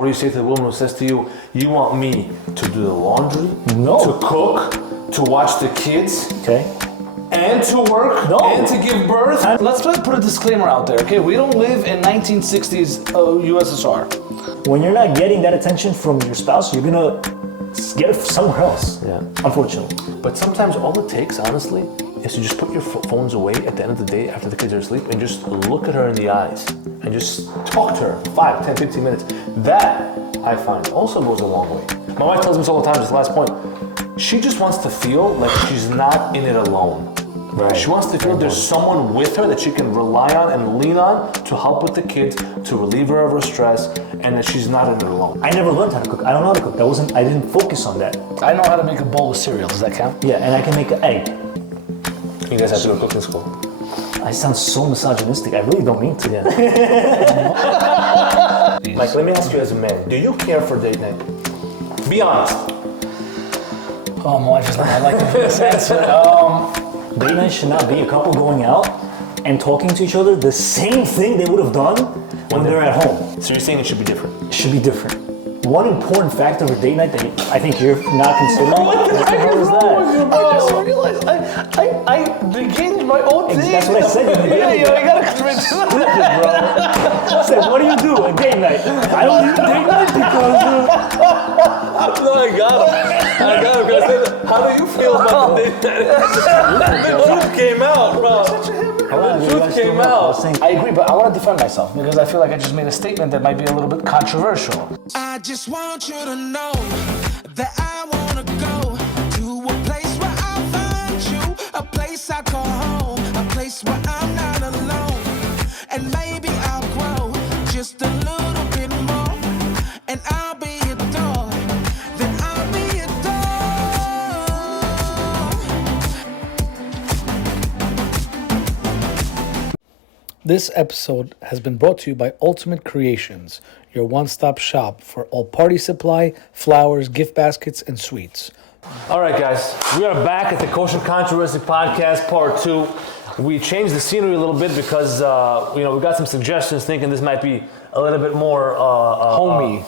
What do you say to the woman who says to you, you want me to do the laundry, to cook, to watch the kids, and to work, and to give birth? Let's put a disclaimer out there, okay? We don't live in 1960s USSR. When you're not getting that attention from your spouse, you're gonna get it somewhere else, unfortunately. But sometimes all it takes, honestly, is to just put your phones away at the end of the day after the kids are asleep and just look at her in the eyes and just talk to her 5, 10, 15 minutes. That, I find, also goes a long way. My wife tells me this all the time, just last point. She just wants to feel like she's not in it alone. Right. She wants to feel there's someone with her that she can rely on and lean on to help with the kids, to relieve her of her stress, and that she's not in it alone. I never learned how to cook. I don't know how to cook. I didn't focus on that. I know how to make a bowl of cereal. Does that count? Yeah, and I can make an egg. You guys have to go to cooking school. I sound so misogynistic. I really don't mean to. Mike, let me ask you as a man, do you care for date night? Be honest. Oh, my wife is not. I like this answer. Date night should not be a couple going out and talking to each other the same thing they would have done when they're at home. So you're saying it should be different? It should be different. One important factor of a date night that I think you're not considering. What the heck is wrong with you, bro? I just realized I began my own thing. That's what I said in the beginning. Yeah, you gotta convince me. Bro. I said, what do you do at date night? I don't do date night because... No, I got him. Because how do you feel about the date night? The truth came out, bro. The truth came out. I agree, but I want to defend myself because I feel like I just made a statement that might be a little bit controversial. I just want you to know that I want to go to a place where I find you, a place I call home, a place where I'm not alone, and maybe I'll grow just a little bit more, and I'll be adored, then I'll be adored. This episode has been brought to you by Ultimate Creations, your one-stop shop for all party supply, flowers, gift baskets, and sweets. All right, guys, we are back at the Kosher Controversy Podcast, Part 2. We changed the scenery a little bit because, we got some suggestions thinking this might be a little bit more homey.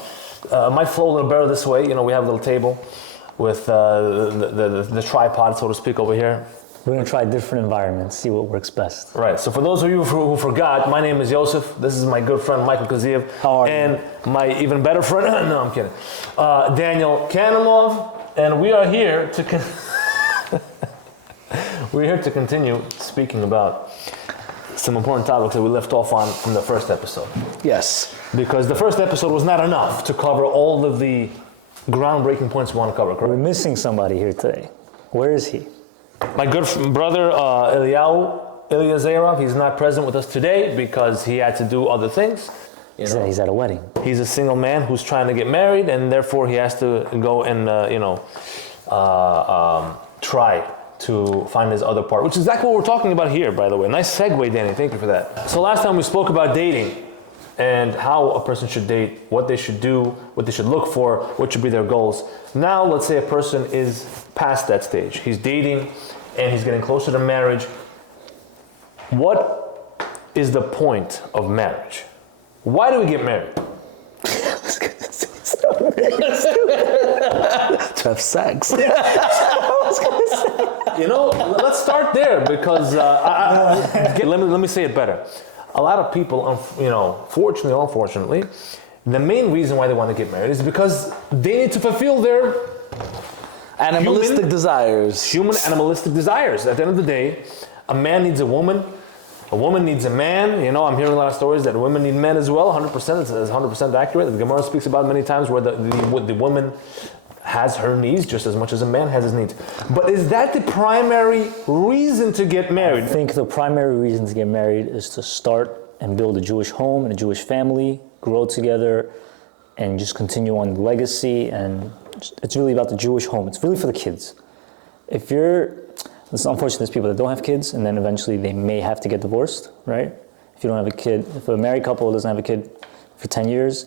Might flow a little better this way. We have a little table with the tripod, so to speak, over here. We're going to try different environments, see what works best. Right. So for those of you who forgot, my name is Yosef. This is my good friend, Michael Kaziev. How are you? And my even better friend, no, I'm kidding, Daniel Kanimov. And we are here to we're here to continue speaking about some important topics that we left off on from the first episode. Yes. Because the first episode was not enough to cover all of the groundbreaking points we want to cover, correct? We're missing somebody here today. Where is he? My good brother, Eliazarov, he's not present with us today because he had to do other things. He's at a wedding. He's a single man who's trying to get married, and therefore he has to go and, try to find his other part, which is exactly what we're talking about here, by the way. Nice segue, Danny. Thank you for that. So last time we spoke about dating and how a person should date, what they should do, what they should look for, what should be their goals. Now, let's say a person is past that stage. He's dating and he's getting closer to marriage. What is the point of marriage? Why do we get married? To have sex. Let's start there because let me say it better. A lot of people, fortunately or unfortunately, the main reason why they want to get married is because they need to fulfill their Animalistic desires. Human animalistic desires. At the end of the day, a man needs a woman needs a man. I'm hearing a lot of stories that women need men as well. 100%, it's 100% accurate. The Gemara speaks about many times where the woman has her needs just as much as a man has his needs. But is that the primary reason to get married? I think the primary reason to get married is to start and build a Jewish home and a Jewish family, grow together, and just continue on the legacy. And it's really about the Jewish home. It's really for the kids. It's unfortunate there's people that don't have kids, and then eventually they may have to get divorced, right? If you don't have a kid, if a married couple doesn't have a kid for 10 years,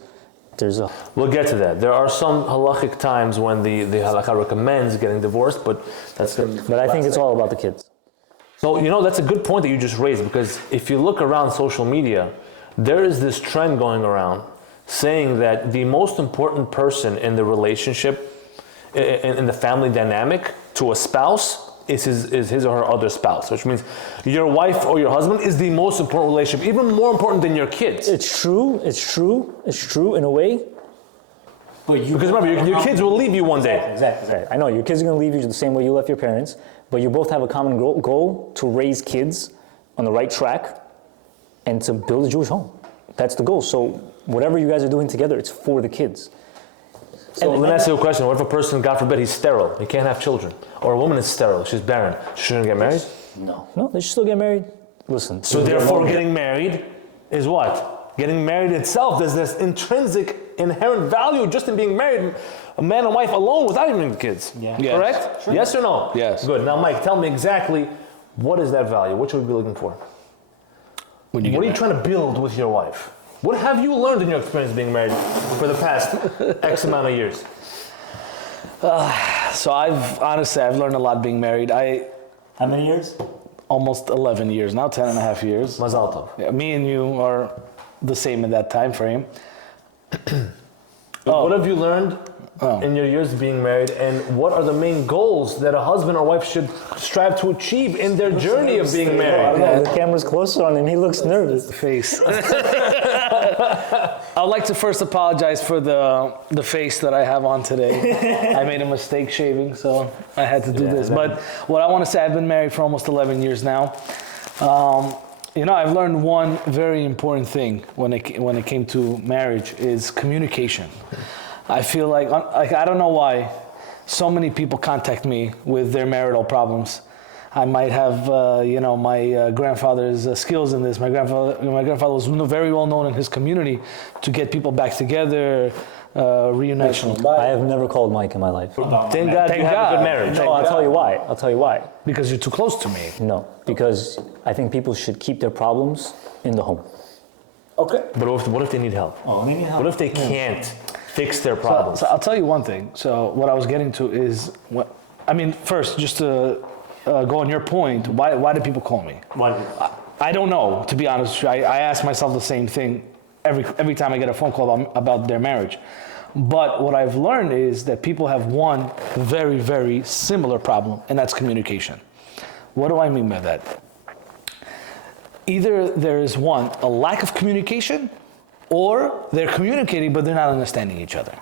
We'll get to that. There are some halachic times when the halakha recommends getting divorced, but I think it's all about the kids. So, that's a good point that you just raised, because if you look around social media, there is this trend going around saying that the most important person in the relationship, in the family dynamic to a spouse is his or her other spouse, which means your wife or your husband is the most important relationship, even more important than your kids. It's true in a way. But because remember, your kids will leave you one day. Exactly. I know, your kids are going to leave you the same way you left your parents, but you both have a common goal to raise kids on the right track and to build a Jewish home. That's the goal. So whatever you guys are doing together, it's for the kids. So let me ask you a question. What if a person, God forbid, he's sterile, he can't have children? Or a woman is sterile, she's barren, she shouldn't get married? No, they should still get married. Listen. So therefore getting married is what? Getting married itself, there's this intrinsic, inherent value just in being married, a man and wife alone without even kids. Yeah. Yes. Correct? Sure. Yes or no? Yes. Good. Now Mike, tell me exactly what is that value? What should we be looking for? When you What are you get trying to build with your wife? What have you learned in your experience being married for the past X amount of years? So I've learned a lot being married. How many years? Almost 11 years now, 10 and a half years. Mazal tov. Yeah, me and you are the same in that time frame. What have you learned in your years being married, and what are the main goals that a husband or wife should strive to achieve in their journey of being married? Yeah, the camera's closer on him. He looks nervous. Face. I'd like to first apologize for the face that I have on today. I made a mistake shaving, so I had to do this. But what I want to say, I've been married for almost 11 years now. I've learned one very important thing when it came to marriage is communication. I feel like I don't know why so many people contact me with their marital problems. I might have, my grandfather's skills in this. My grandfather was very well known in his community to get people back together, reunite. I have never called Mike in my life. Thank God you have a good marriage. No, I'll tell you why. Because you're too close to me. No, because I think people should keep their problems in the home. Okay. But what if they need help? Oh, they need help. What if they can't fix their problems? So I'll tell you one thing. So what I was getting to is, first, just to go on your point, why do people call me? Why? I don't know, to be honest. I ask myself the same thing every time I get a phone call about their marriage. But what I've learned is that people have one very, very similar problem, and that's communication. What do I mean by that? Either there is a lack of communication, or they're communicating but they're not understanding each other.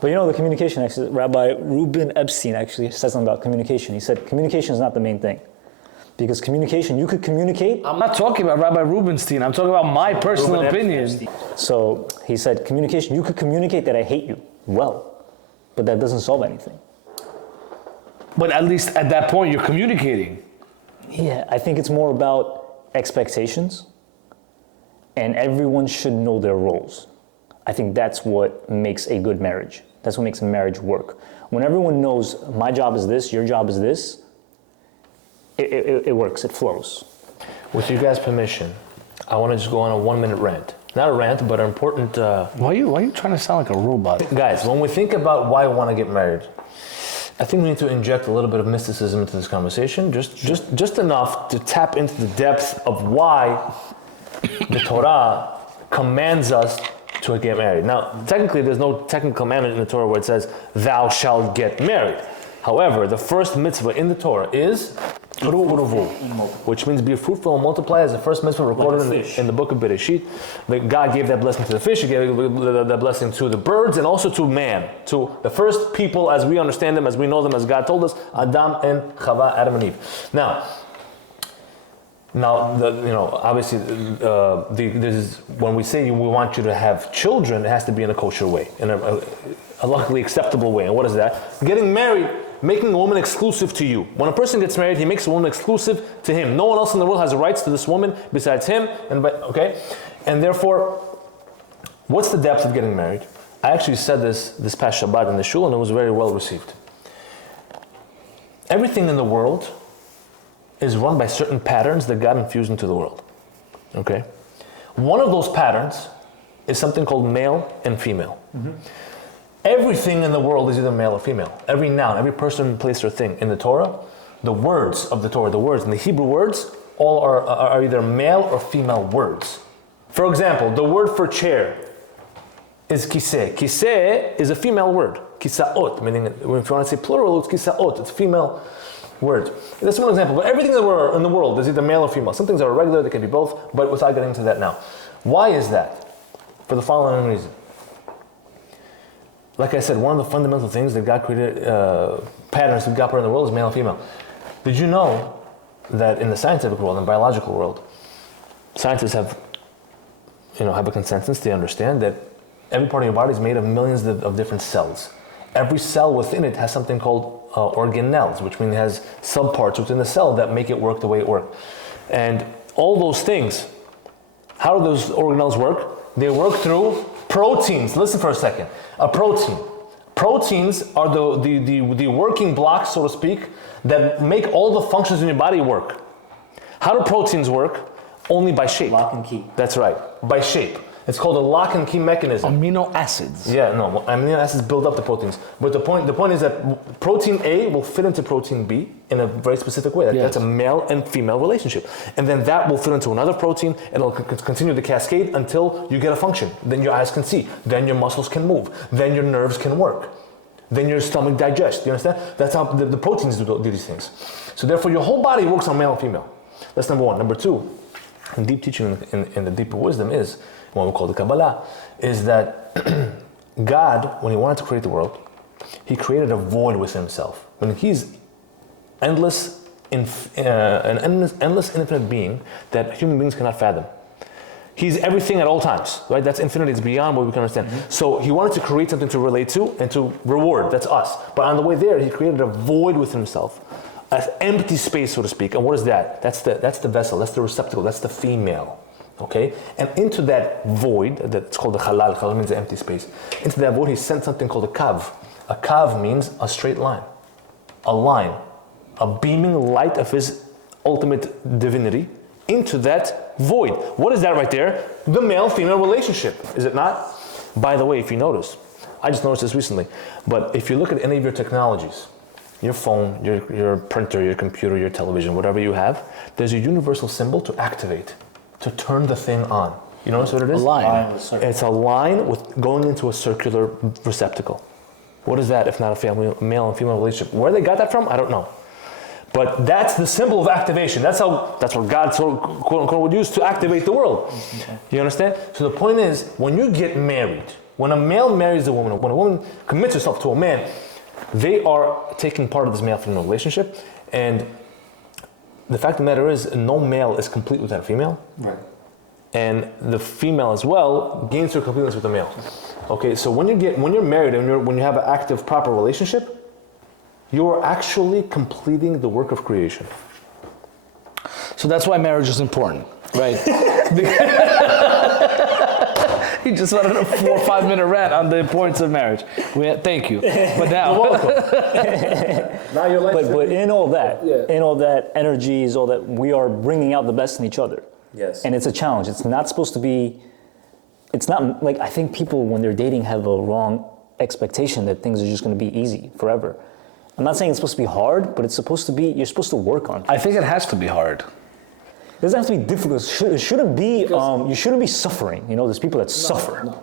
But the communication, actually, Rabbi Reuben Epstein actually said something about communication. He said communication is not the main thing. Because communication, you could communicate. I'm not talking about Rabbi Rubenstein. I'm talking about my personal opinion. So he said communication, you could communicate that I hate you. Well, but that doesn't solve anything. But at least at that point, you're communicating. Yeah, I think it's more about expectations, and everyone should know their roles. I think that's what makes a good marriage. That's what makes a marriage work. When everyone knows my job is this, your job is this, it works, it flows. With you guys' permission, I want to just go on a 1-minute rant. Not a rant, but an important... Why are you trying to sound like a robot? Guys, when we think about why we want to get married, I think we need to inject a little bit of mysticism into this conversation, just enough to tap into the depth of why the Torah commands us to get married. Now, technically, there's no technical commandment in the Torah where it says, thou shalt get married. However, the first mitzvah in the Torah is which means be fruitful and multiply, as the first mitzvah recorded in the book of Bereshit. That God gave that blessing to the fish, He gave that blessing to the birds, and also to man, to the first people as we understand them, as we know them, as God told us, Adam and Chava, Adam and Eve. Now, obviously, this is when we say we want you to have children, it has to be in a kosher way, in a luckily acceptable way. And what is that? Getting married, making a woman exclusive to you. When a person gets married, he makes a woman exclusive to him. No one else in the world has rights to this woman besides him. And therefore, what's the depth of getting married? I actually said this past Shabbat in the shul, and it was very well received. Everything in the world is run by certain patterns that God infused into the world. Okay? One of those patterns is something called male and female. Mm-hmm. Everything in the world is either male or female. Every noun, every person, place, or thing in the Torah, the words of the Torah, the words, and the Hebrew words, all are either male or female words. For example, the word for chair is kiseh. Kiseh is a female word. Kisaot, meaning if you want to say plural, it's kisaot. It's a female word. That's one example. But everything that we're in the world is either male or female. Some things are regular, they can be both, but without getting into that now. Why is that? For the following reason. Like I said, one of the fundamental things that God created, patterns that God put in the world is male and female. Did you know that in the scientific world, in the biological world, scientists have a consensus, they understand that every part of your body is made of millions of different cells. Every cell within it has something called organelles, which means it has subparts within the cell that make it work the way it works. And all those things, how do those organelles work? They work through proteins. Listen for a second. A protein. Proteins are the working blocks, so to speak, that make all the functions in your body work. How do proteins work? Only by shape. Lock and key. That's right, by shape. It's called a lock and key mechanism. Amino acids. Yeah, no, amino acids build up the proteins. But the point is that protein A will fit into protein B in a very specific way. Yes. That's a male and female relationship. And then that will fit into another protein, and it'll continue to cascade until you get a function. Then your eyes can see. Then your muscles can move. Then your nerves can work. Then your stomach digests. You understand? That's how the proteins do these things. So therefore, your whole body works on male and female. That's number one. Number two, in deep teaching in the deeper wisdom is, what we call the Kabbalah, is that God, when he wanted to create the world, he created a void within himself. When he's an endless, infinite being that human beings cannot fathom. He's everything at all times, right? That's infinity, it's beyond what we can understand. Mm-hmm. So he wanted to create something to relate to and to reward, that's us. But on the way there, he created a void within himself, an empty space, so to speak. And what is that? That's the vessel, that's the receptacle, that's the female. Okay, and into that void, that's called the halal. Halal means the empty space. Into that void, he sent something called a kav. A kav means a straight line, a beaming light of his ultimate divinity into that void. What is that right there? The male-female relationship, is it not? By the way, if you notice, I just noticed this recently, but if you look at any of your technologies, your phone, your printer, your computer, your television, whatever you have, there's a universal symbol to activate, to turn the thing on. You notice what it is? A line. It's a line with going into a circular receptacle. What is that if not a male and female relationship? Where they got that from, I don't know. But that's the symbol of activation. That's what God, quote unquote, would use to activate the world. Okay. You understand? So the point is, when you get married, when a male marries a woman, when a woman commits herself to a man, they are taking part of this male-female relationship. And the fact of the matter is, no male is complete without a female. Right. And the female as well gains her completeness with the male. Okay, so when you're married and when you have an active, proper relationship, you're actually completing the work of creation. So that's why marriage is important, right? You just went on a 4 or 5 minute rant on the importance of marriage. Thank you. But now, you're welcome. Now your life. But in all that energy is all that we are bringing out the best in each other. Yes. And it's a challenge. It's not supposed to be. It's not like, I think people when they're dating have a wrong expectation that things are just going to be easy forever. I'm not saying it's supposed to be hard, but it's supposed to be. You're supposed to work on it. I think it has to be hard. It doesn't have to be difficult. It shouldn't be. You shouldn't be suffering. You know, there's people that suffer.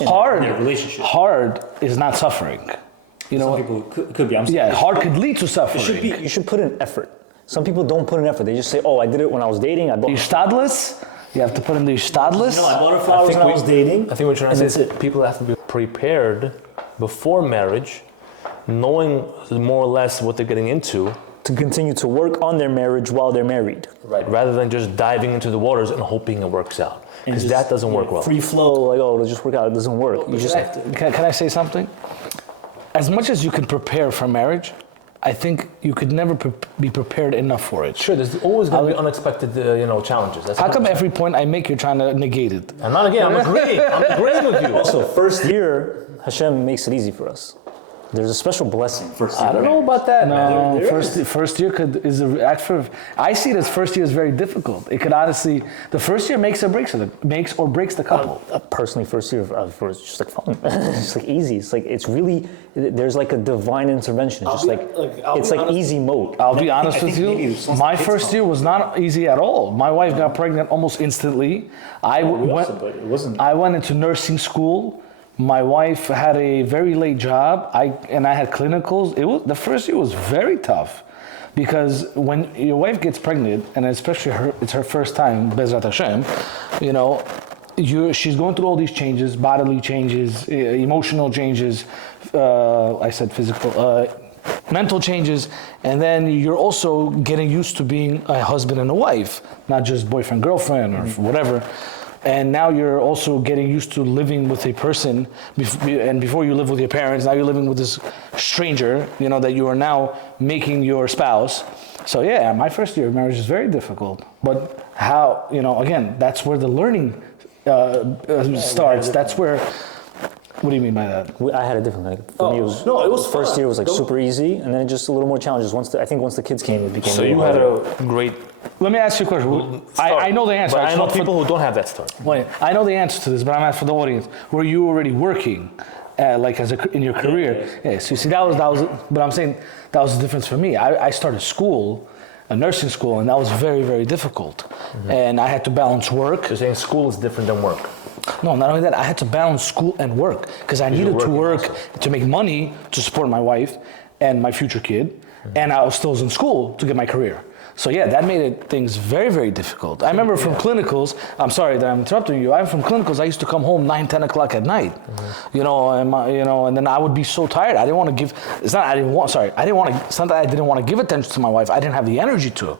Hard. In their relationship. Hard is not suffering. You know. Some people could be. Hard could lead to suffering. You should put in effort. Some people don't put in effort. They just say, "Oh, I did it when I was dating. I bought." Ishtadlis. You have to put in the ishtadlis. No, I bought her flowers when I was dating. I think what you're trying to say is people have to be prepared before marriage, knowing more or less what they're getting into, to continue to work on their marriage while they're married. Right. Rather than just diving into the waters and hoping it works out. Because that doesn't work well. Free flow, like, oh, it'll just work out. It doesn't work. You just have to. Can I say something? As much as you can prepare for marriage, I think you could never be prepared enough for it. Sure, there's always going to be unexpected challenges. That's how come every point I make, you're trying to negate it? I'm not again, I'm agreeing with you. Also, first year, Hashem makes it easy for us. There's a special blessing. I don't know about that, man. No, first year I see it as first year is very difficult. It could honestly, the first year makes or breaks the couple. Personally, first year it's just like fun. It's just like easy. It's like it's really there's like a divine intervention. It's just like easy mode. I'll be honest with you. My first year was not easy at all. My wife got pregnant almost instantly. I went into nursing school My wife had a very late job. I had clinicals. The first year was very tough, because when your wife gets pregnant, and especially it's her first time, Bezrat Hashem, she's going through all these changes, bodily changes, emotional changes. I said physical, mental changes, and then you're also getting used to being a husband and a wife, not just boyfriend, girlfriend, or whatever. And now you're also getting used to living with a person, and before you live with your parents, now you're living with this stranger, that you are now making your spouse. So yeah, my first year of marriage is very difficult. But how, again, that's where the learning starts. That's where. What do you mean by that? I had a different. For me, it was first year was super easy, and then just a little more challenges. Once the kids came, it became. So you had a great. Let me ask you a question. I know the answer. But I know people who don't have that start. Wait, I know the answer to this, but I'm asking for the audience. Were you already working, in your career? Yeah. So you see, that was. But I'm saying that was the difference for me. I started school, a nursing school, and that was very, very difficult. Mm-hmm. And I had to balance work. You're saying school is different than work. No, not only that, I had to balance school and work, because I needed to work to make money to support my wife and my future kid, and I was still in school to get my career. So yeah, that made things very, very difficult. I remember from clinicals, I'm sorry that I'm interrupting you, I'm from clinicals, I used to come home 9, 10 o'clock at night, and then I would be so tired, I didn't want to give, it's not that I didn't want to give attention to my wife, I didn't have the energy to.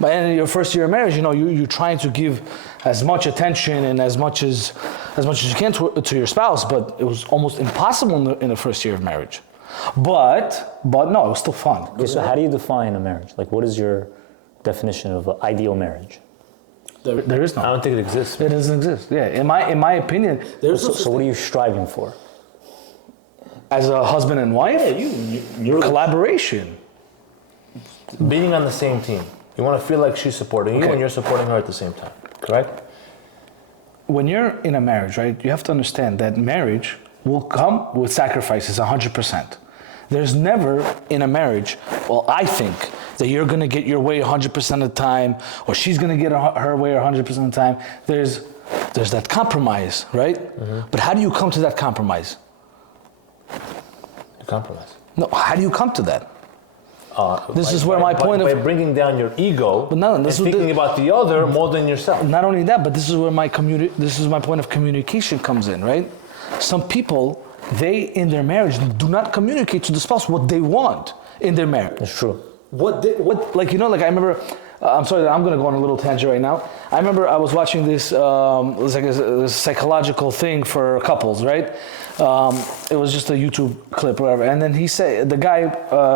But in your first year of marriage, you're trying to give as much attention and as much as you can to your spouse, but it was almost impossible in the first year of marriage. But no, it was still fun. Okay, so how do you define a marriage? Like, what is your definition of an ideal marriage? There is none. I don't think it exists. It doesn't exist. Yeah, in my opinion, So what are you striving for? As a husband and wife, you're collaboration, Being on the same team. You want to feel like she's supporting you and you're supporting her at the same time, correct? When you're in a marriage, right, you have to understand that marriage will come with sacrifices 100%. There's never in a marriage, well, I think that you're going to get your way 100% of the time, or she's going to get her way 100% of the time. There's that compromise, right? Mm-hmm. But how do you come to that compromise? Compromise. No, how do you come to that? This is where by bringing down your ego and thinking about the other more than yourself. Not only that, but this is where my point of communication comes in, right? Some people, in their marriage do not communicate to the spouse what they want in their marriage. That's true. I remember. I'm sorry that I'm going to go on a little tangent right now. I remember I was watching this, it was like a psychological thing for couples, right? It was just a YouTube clip or whatever. And then he said, the guy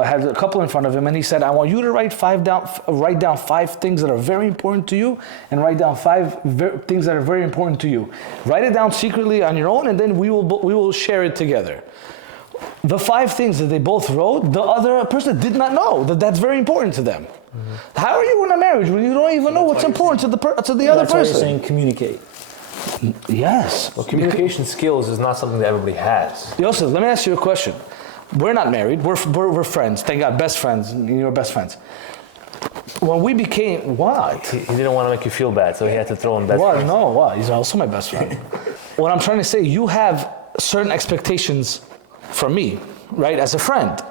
had a couple in front of him, and he said, I want you to write down 5 things that are very important to you, and write down 5 things that are very important to you. Write it down secretly on your own, and then we will share it together. The 5 things that they both wrote, the other person did not know that that's very important to them. Mm-hmm. How are you in a marriage when you don't even know what's important to the other person? That's why you're saying communicate. Yes. Well, communication skills is not something that everybody has. Yosef, let me ask you a question. We're not married. We're friends. Thank God, best friends. You're best friends. When we became, why? He didn't want to make you feel bad, so he had to throw in best friends. No, why? He's also my best friend. What I'm trying to say, you have certain expectations from me, right, as a friend.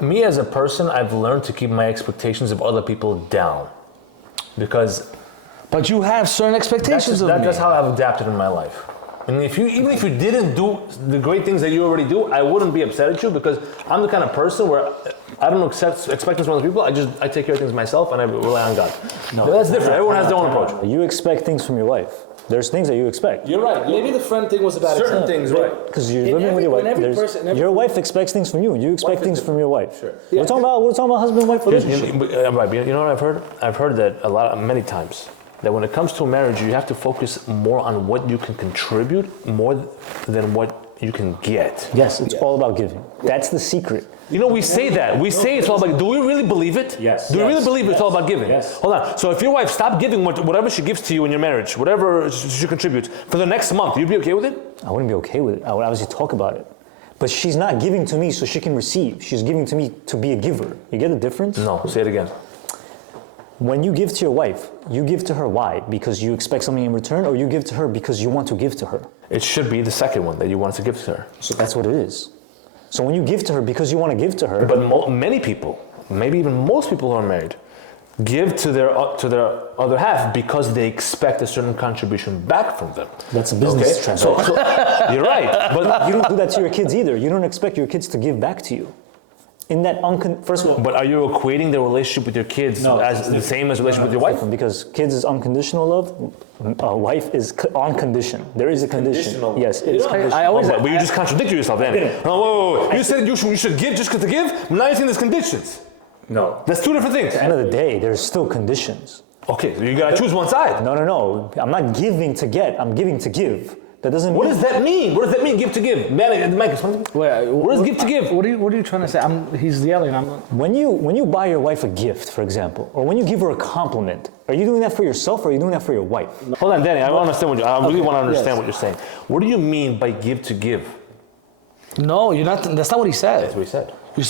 Me as a person, I've learned to keep my expectations of other people down. But you have certain expectations of me. That's how I've adapted in my life. And even if you didn't do the great things that you already do, I wouldn't be upset at you, because I'm the kind of person where I don't accept expectations from other people. I take care of things myself, and I rely on God. No, that's different. Everyone has their own approach. You expect things from your wife. There's things that you expect. You're right. Maybe the friend thing was about certain things, right? Because you're living with your wife. Your wife expects things from you. You expect things from your wife. Sure. Yeah. We're talking about husband-wife relationship. Right. You know what I've heard? I've heard that many times. That when it comes to marriage, you have to focus more on what you can contribute more than what you can get. Yes, it's all about giving. That's the secret. We say that. We say it's all about. Do we really believe it? Yes. Do we really believe it's all about giving? Yes. Hold on. So if your wife stopped giving whatever she gives to you in your marriage, whatever she contributes, for the next month, you'd be okay with it? I wouldn't be okay with it. I would obviously talk about it. But she's not giving to me so she can receive. She's giving to me to be a giver. You get the difference? No. Say it again. When you give to your wife, you give to her why? Because you expect something in return, or you give to her because you want to give to her? It should be the second one that you want to give to her. So that's what it is. So when you give to her because you want to give to her. But many people, maybe even most people who are married, give to their other half because they expect a certain contribution back from them. That's a business transaction. So you're right, but you don't do that to your kids either. You don't expect your kids to give back to you. In that first of all, but are you equating the relationship with your kids as the same as relationship with your wife? Because kids is unconditional love, wife is on condition. There is a condition. Yes, it is conditional. But you just contradicted yourself, Danny. Oh, wait. You said you should give just because to give. Now you're saying there's conditions. No. That's two different things. At the end of the day, there's still conditions. Okay, so you gotta choose one side. No. I'm not giving to get. I'm giving to give. That doesn't. What does that mean? What does that mean? Give to give. Mike, what is give to give? What are you trying to say? He's yelling. When you buy your wife a gift, for example, or when you give her a compliment, are you doing that for yourself or are you doing that for your wife? Hold on, Danny. I understand I really want to understand what you're saying. What do you mean by give to give? No, you're not. That's not what he said. That's what he said. You're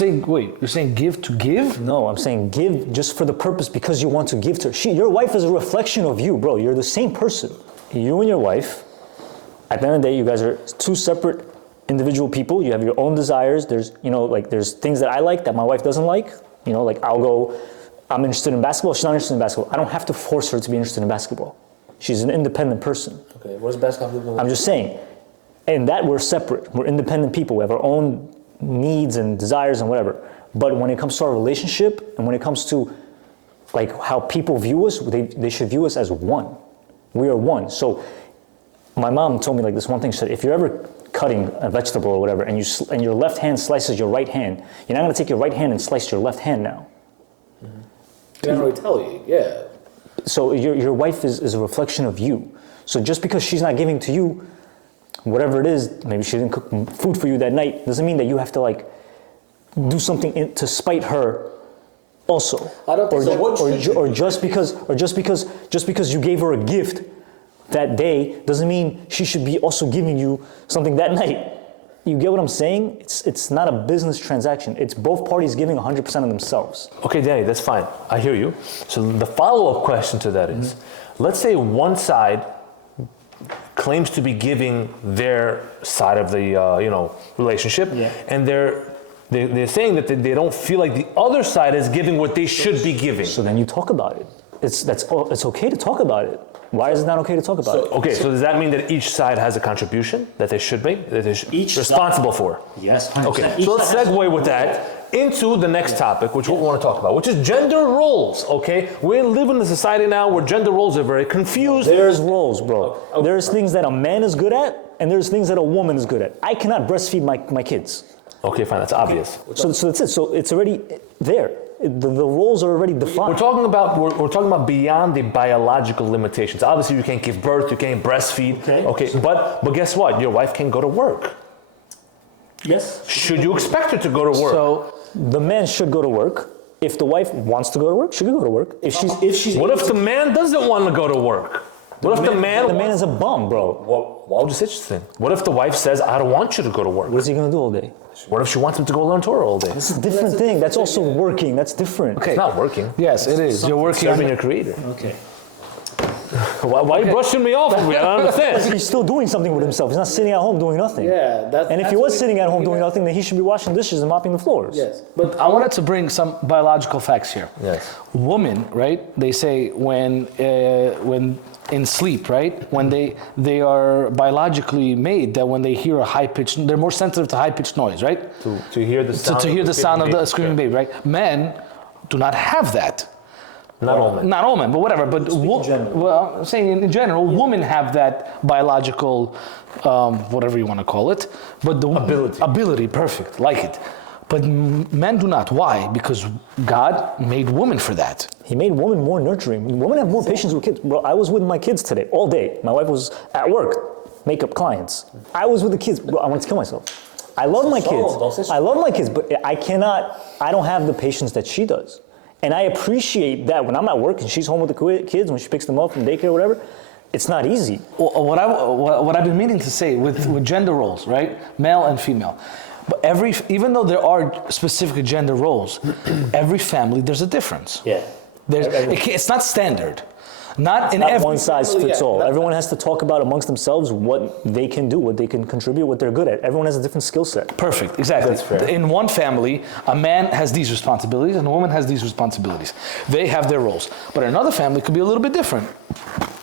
saying give to give? No, I'm saying give just for the purpose because you want to give to her. Your wife is a reflection of you, bro. You're the same person. You and your wife, at the end of the day, you guys are two separate individual people. You have your own desires. There's things that I like that my wife doesn't like. I'm interested in basketball. She's not interested in basketball. I don't have to force her to be interested in basketball. She's an independent person. Okay, what does basketball do? I'm just saying, in that we're separate. We're independent people. We have our own needs and desires and whatever. But when it comes to our relationship and when it comes to like how people view us, they should view us as one. We are one. So my mom told me like this one thing. She said, if you're ever cutting a vegetable or whatever and your left hand slices your right hand, you're not going to take your right hand and slice your left hand now. I can't really tell you, yeah. So your wife is a reflection of you. So just because she's not giving to you whatever it is, maybe she didn't cook food for you that night, doesn't mean that you have to like do something to spite her also. I don't think so. Or just because you gave her a gift that day doesn't mean she should be also giving you something that night. You get what I'm saying? It's not a business transaction. It's both parties giving 100% of themselves. Okay, Danny, that's fine. I hear you. So the follow-up question to that is, let's say one side claims to be giving their side of the relationship, and they're saying that they don't feel like the other side is giving what they should be giving. So then you talk about it. It's okay to talk about it. Why is it not okay to talk about it? Okay, so does that mean that each side has a contribution that they should make, that they should Each responsible for? Yes, 100%. Okay, so let's segue with that into the next topic, which we want to talk about, which is gender roles, okay? We live in a society now where gender roles are very confused. There's roles, bro. There's things that a man is good at, and there's things that a woman is good at. I cannot breastfeed my kids. Okay, fine, that's obvious. So that's it. So it's already there. The roles are already defined. We're talking about beyond the biological limitations. Obviously, you can't give birth, you can't breastfeed. Okay, but guess what? Your wife can go to work. Yes. Should you expect her to go to work? So the man should go to work. If the wife wants to go to work, she can go to work. If she's what if the man doesn't want to go to work? What if the man is a bum, bro? Well, why would you say such a thing? What if the wife says, I don't want you to go to work? What is he gonna do all day? What if she wants him to go learn Torah all day? This is a different thing. That's also working. That's different. Okay. It's not working. Yes, it is. You're working serving your creator. Okay. Why are you brushing me off? I don't understand. He's still doing something with himself. He's not sitting at home doing nothing. Yeah. And if he was sitting at home doing nothing, then he should be washing dishes and mopping the floors. Yes. But I wanted to bring some biological facts here. Yes. Women, right? They say when in sleep, right? When they are biologically made that when they hear a high pitched, they're more sensitive to high pitched noise, right? To hear the sound. To hear the sound of the screaming baby, right? Men do not have that. Not all men. Not all men, but whatever. But well, I'm saying in general, women have that biological, whatever you want to call it, but the ability, perfect, like it. But men do not. Why? Because God made women for that. He made women more nurturing. Women have more patience with kids. Bro, I was with my kids today, all day. My wife was at work, makeup clients. I was with the kids. Bro, I wanted to kill myself. I love my kids, but I don't have the patience that she does. And I appreciate that when I'm at work and she's home with the kids, when she picks them up from daycare or whatever, it's not easy. What I've been meaning to say with gender roles, right? Male and female. But even though there are specific gender roles, every family there's a difference. Yeah. It's not standard. Not in Not every one size family, fits yeah. all. Everyone has to talk about amongst themselves what they can do, what they can contribute, what they're good at. Everyone has a different skill set. Perfect, exactly. That's fair. In one family, a man has these responsibilities and a woman has these responsibilities. They have their roles. But another family could be a little bit different.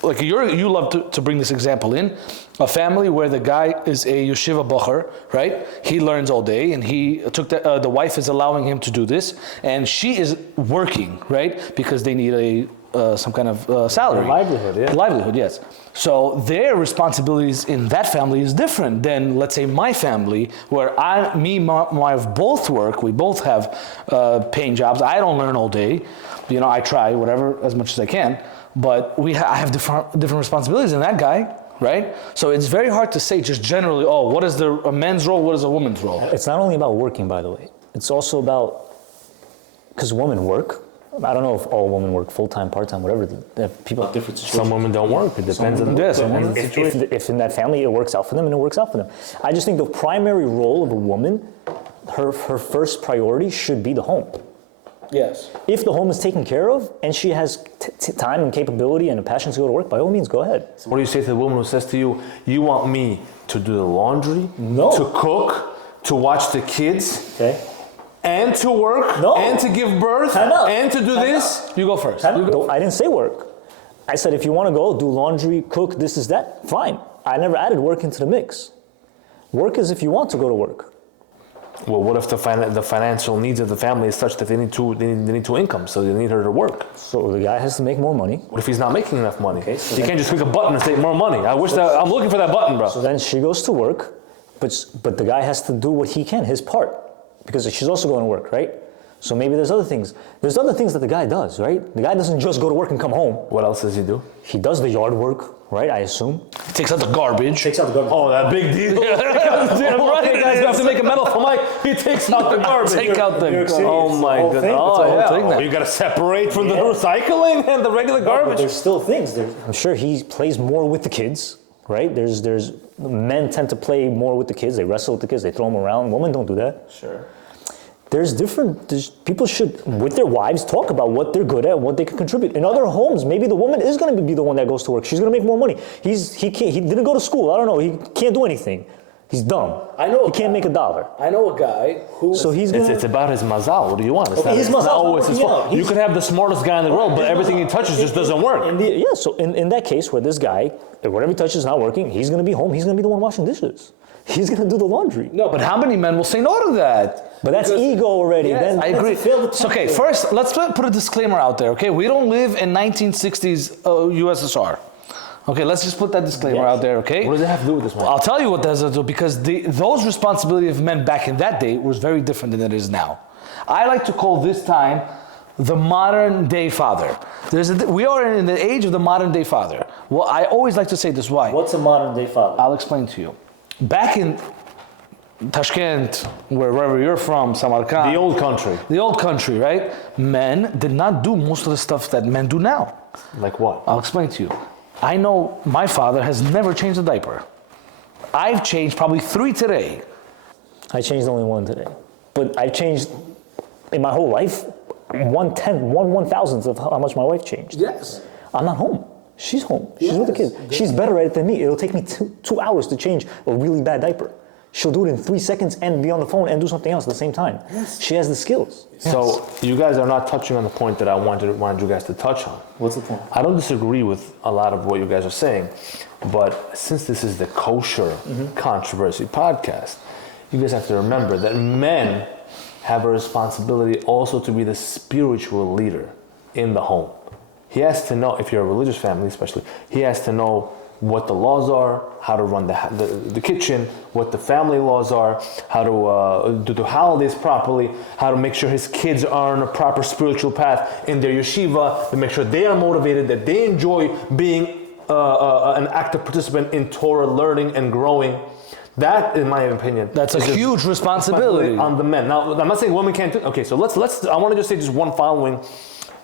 Like you love to bring this example in. A family where the guy is a yeshiva bocher, right? He learns all day, and he took the wife is allowing him to do this, and she is working, right? Because they need some kind of salary. Livelihood, yeah. Livelihood, yes. So their responsibilities in that family is different than, let's say, my family, where my wife both work. We both have paying jobs. I don't learn all day. You know, I try whatever as much as I can, but I have different responsibilities than that guy. Right? So it's very hard to say just generally, what is a man's role, what is a woman's role? It's not only about working, by the way. It's also about, because women work. I don't know if all women work full-time, part-time, whatever. People different situations. Some women don't work. It depends on the situation. If in that family it works out for them, and it works out for them. I just think the primary role of a woman, her first priority should be the home. Yes. If the home is taken care of and she has time and capability and a passion to go to work, by all means, go ahead. What do you say to the woman who says to you, you want me to do the laundry, No. to cook, to watch the kids, Okay? and to work, No. and to give birth, Time out. and to do this? You go first. I didn't say work. I said if you want to go do laundry, cook, this is that, fine. I never added work into the mix. Work is if you want to go to work. Well, what if the financial needs of the family is such that they need two incomes, so they need her to work? So the guy has to make more money. What if he's not making enough money? Okay, so you then- can't just click a button and say more money. I'm looking for that button, bro. So then she goes to work, but the guy has to do what he can, his part, because she's also going to work, right? So maybe there's other things. There's other things that the guy does, right? The guy doesn't just go to work and come home. What else does he do? He does the yard work, right? I assume. He takes out the garbage. Takes out the garbage. Oh, that big deal. Damn right, guys, you have to make a medal for Mike. He takes out the garbage. Take out the City. Oh It's my the whole goodness. thing. It's Oh, the whole yeah. thing now. You gotta separate from the Yeah. recycling and the regular But garbage. there's still things. I'm sure he plays more with the kids, right? There's men tend to play more with the kids. They wrestle with the kids. They throw them around. Women don't do that. Sure. There's people should, with their wives, talk about what they're good at, what they can contribute. In other homes, maybe the woman is going to be the one that goes to work. She's going to make more money. He didn't go to school. I don't know. He can't do anything. He's dumb. I know He can't make $1. I know a guy who... So he's going It's about his mazal. What do you want? It's Okay, not, his it's not mazal. always his fault. Yeah, You could have the smartest guy in the world, but everything he touches just doesn't work. So in that case where this guy, whatever he touches is not working, he's going to be home. He's going to be the one washing dishes. He's going to do the laundry. No, but how many men will say no to that? But that's ego already. Yes, Then I agree. that's a failed So, okay, attempt. first, let's put a disclaimer out there, okay? We don't live in 1960s USSR. Okay, let's just put that disclaimer Yes. out there, okay? What does it have to do with this one? I'll tell you what that has to do, because those responsibilities of men back in that day was very different than it is now. I like to call this time the modern day father. We are in the age of the modern day father. Well, I always like to say this, why? What's a modern day father? I'll explain to you. Back in Tashkent, wherever you're from, Samarkand. The old country. The old country, right? Men did not do most of the stuff that men do now. Like what? I'll explain to you. I know my father has never changed a diaper. I've changed probably 3 today. I changed only 1 today. But I've changed in my whole life 1/1000th of how much my wife changed. Yes. I'm not home. She's home. She's with the kids. She's better at it than me. It'll take me 2 hours to change a really bad diaper. She'll do it in 3 seconds and be on the phone and do something else at the same time. Yes. She has the skills. So you guys are not touching on the point that I wanted you guys to touch on. What's the point? I don't disagree with a lot of what you guys are saying, but since this is the Kosher Controversy Podcast, you guys have to remember that men have a responsibility also to be the spiritual leader in the home. He has to know, if you're a religious family especially, he has to know what the laws are, how to run the kitchen, what the family laws are, how to do the holidays properly, how to make sure his kids are on a proper spiritual path in their yeshiva, to make sure they are motivated, that they enjoy being an active participant in Torah learning and growing. That, in my opinion, That's a huge responsibility. on the men. Now, I'm not saying women can't do. Okay, so let's. I want to just say just one following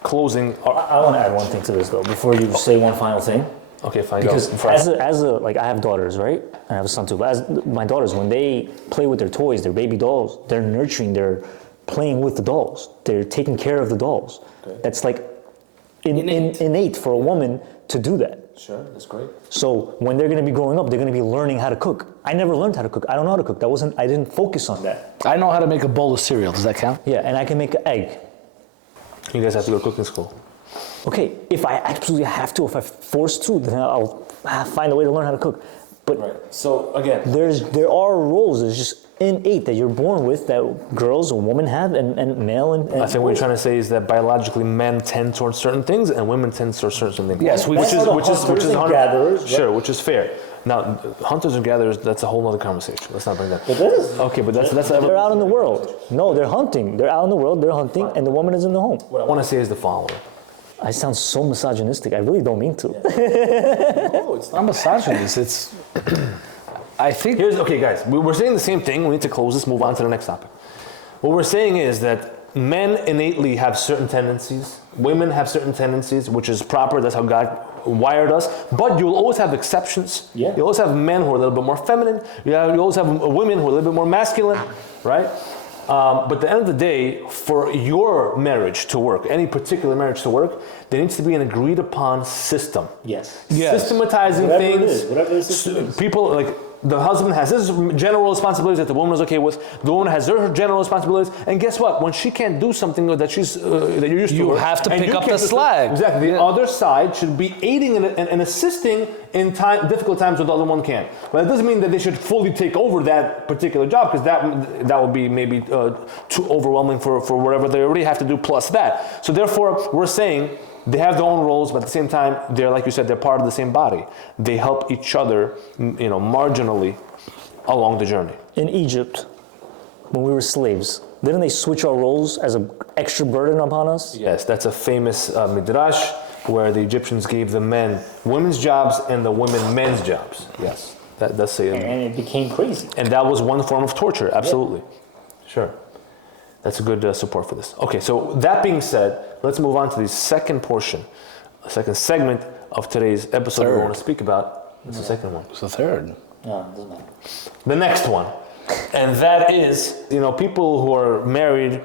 closing. I want to add one thing to this though, before you say one final thing. Okay, fine. Because go. as a like I have daughters, right? I have a son too. But as my daughters, when they play with their toys, their baby dolls, they're nurturing, they're playing with the dolls. They're taking care of the dolls. Okay. That's like innate for a woman to do that. Sure, that's great. So when they're going to be growing up, they're going to be learning how to cook. I never learned how to cook. I don't know how to cook. I didn't focus on that. I know how to make a bowl of cereal. Does that count? Yeah, and I can make an egg. You guys have to go to cooking school. Okay, if I absolutely have to, if I'm forced to, then I'll find a way to learn how to cook. But So again, there are roles. There's just innate that you're born with that girls or women have, and male and I think what you're trying to say is that biologically men tend towards certain things and women tend towards certain things. Yes, which is hunters and gatherers, sure, which is fair. Now, hunters and gatherers, that's a whole other conversation. Let's not bring that. But that is, Okay, but that's they're out in the world. No, they're hunting. They're out in the world. They're hunting, and the woman is in the home. What I want to say is the following. I sound so misogynistic. I really don't mean to. No, it's not misogynist. It's. I think. Okay, guys, we're saying the same thing. We need to close this, move on to the next topic. What we're saying is that men innately have certain tendencies, women have certain tendencies, which is proper. That's how God wired us. But you'll always have exceptions. Yeah. You always have men who are a little bit more feminine. You always have women who are a little bit more masculine, right? But at the end of the day, for your marriage to work, any particular marriage to work, there needs to be an agreed upon system. Yes. Systematizing Whatever it things. is, whatever the system is. People like the husband has his general responsibilities that the woman is okay with. The woman has her general responsibilities. And guess what? When she can't do something that she's that you're used to, You have to and pick you up can't the do slack. Exactly. The Yeah. other side should be aiding and assisting in difficult times when the other one can't. But it doesn't mean that they should fully take over that particular job, because that would be maybe too overwhelming for whatever they already have to do plus that. So therefore, we're saying they have their own roles, but at the same time, they're, like you said, they're part of the same body. They help each other, marginally along the journey. In Egypt, when we were slaves, didn't they switch our roles as an extra burden upon us? Yes, that's a famous midrash where the Egyptians gave the men women's jobs and the women men's jobs. Yes, that's it. And it became crazy. And that was one form of torture, absolutely. Yeah. Sure. That's a good support for this. Okay, so that being said, let's move on to the second portion, second segment of today's episode we want to speak about. It's the second one. It's the third. No, it doesn't matter. The next one, and that is, people who are married,